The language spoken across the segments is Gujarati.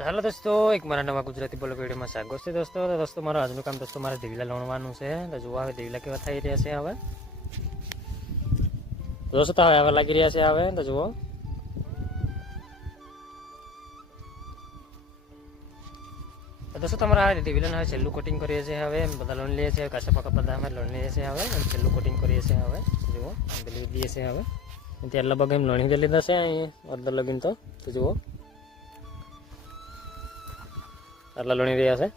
હાલો દોસ્તો, એક મારા નવા ગુજરાતી બોલો વિડીયોમાં સ્વાગત છે દોસ્તો. તો દોસ્તો, મારું આજનું કામ દોસ્તો, મારે દેવીલા લણવાનું છે. તો જોવા હવે દેવીલા કેવા થઈ રહ્યા છે હવે. દોસ્તો હવે આવા લાગી રહ્યા છે હવે, તો જુઓ. દોસ્તો, તમારા આ દેવીલાને હવે છેલ્લું કોટિંગ કરીએ છીએ હવે. બધા લોન લઈએ છીએ, કાચા પાકા બધા અમે લોન લઈએ છીએ હવે. છેલ્લું કોટિંગ કરીએ છીએ હવે. જુઓ પેલી દઈએ છીએ હવે. ત્યાં લગભગ એમ લોણી દેલી છે અહીં, અડધા લગીન તો જુઓ. આટલા લણી રહ્યા છે.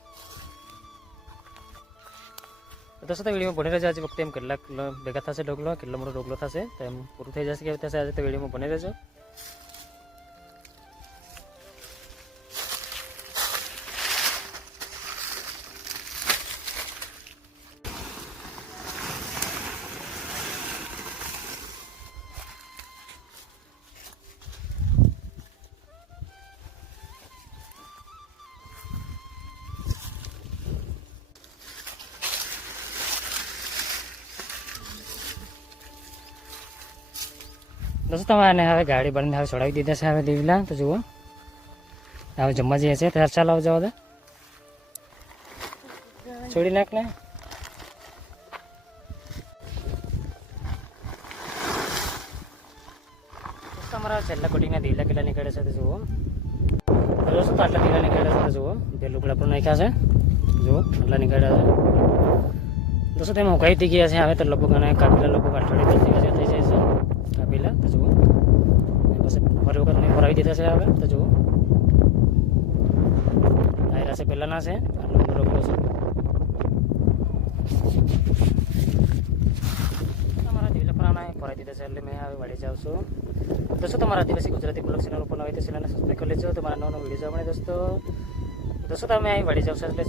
તો સાથે વિડીયોમાં બની રહેજો. આજે વખતે એમ કેટલાક ભેગા થશે ઢોકલો કેટલો મોટો ઢોકલો થશે, તો એમ પૂરું થઈ જશે કે થશે? આજે તો વિડીયોમાં બની રહેજો. દોસ્તો, તમારે હવે ગાડી બંધ, હવે છોડાવી દીધા છે, હવે દીવલા તો જુઓ. હવે જમવા જઈએ છે ત્યારે ચાલો, જવા દે. છોડી નાખ ને. દોસ્તો, અમારા છેલ્લા કોટિંગના દીવલા કેટલા નીકળે છે, તો જુઓ. તો દોસ્તો, તો આટલા દીવલા નીકળે છે, તો જુઓ. બે લુગડા પણ નાખ્યા છે. જુઓ, આટલા નીકળ્યા છે. દોસ્તો, તેમાં ઉકાઈ થઈ ગયા છે, હવે તો લગભગ અને કાપીલા લગભગ અઠવાડિયે દસ દિવસ થઈ જાય છે કાપીલા તો જુઓ. પછી ફરી ભરાવી દીધા છે હવે, તો જુઓ. ડાયરા છે પહેલાંના છે, આટલો મોટો રોકડો છે. તમારા દિવલા પરાણા ભરાઈ દીધા છે એટલે મેં હવે વાડી જાઉં છું. દોસ્તો તમારા આદિવાસી ગુજરાતી બ્લોગ ચેનલ ઉપર નવી તો ચેનલને સબસ્ક્રાઈબ કરી લેજો. તમારા નવો નવો વીડિયો મળે દોસ્તો. દોસ્તો તમે અહીં વાડી જાવ છો એટલે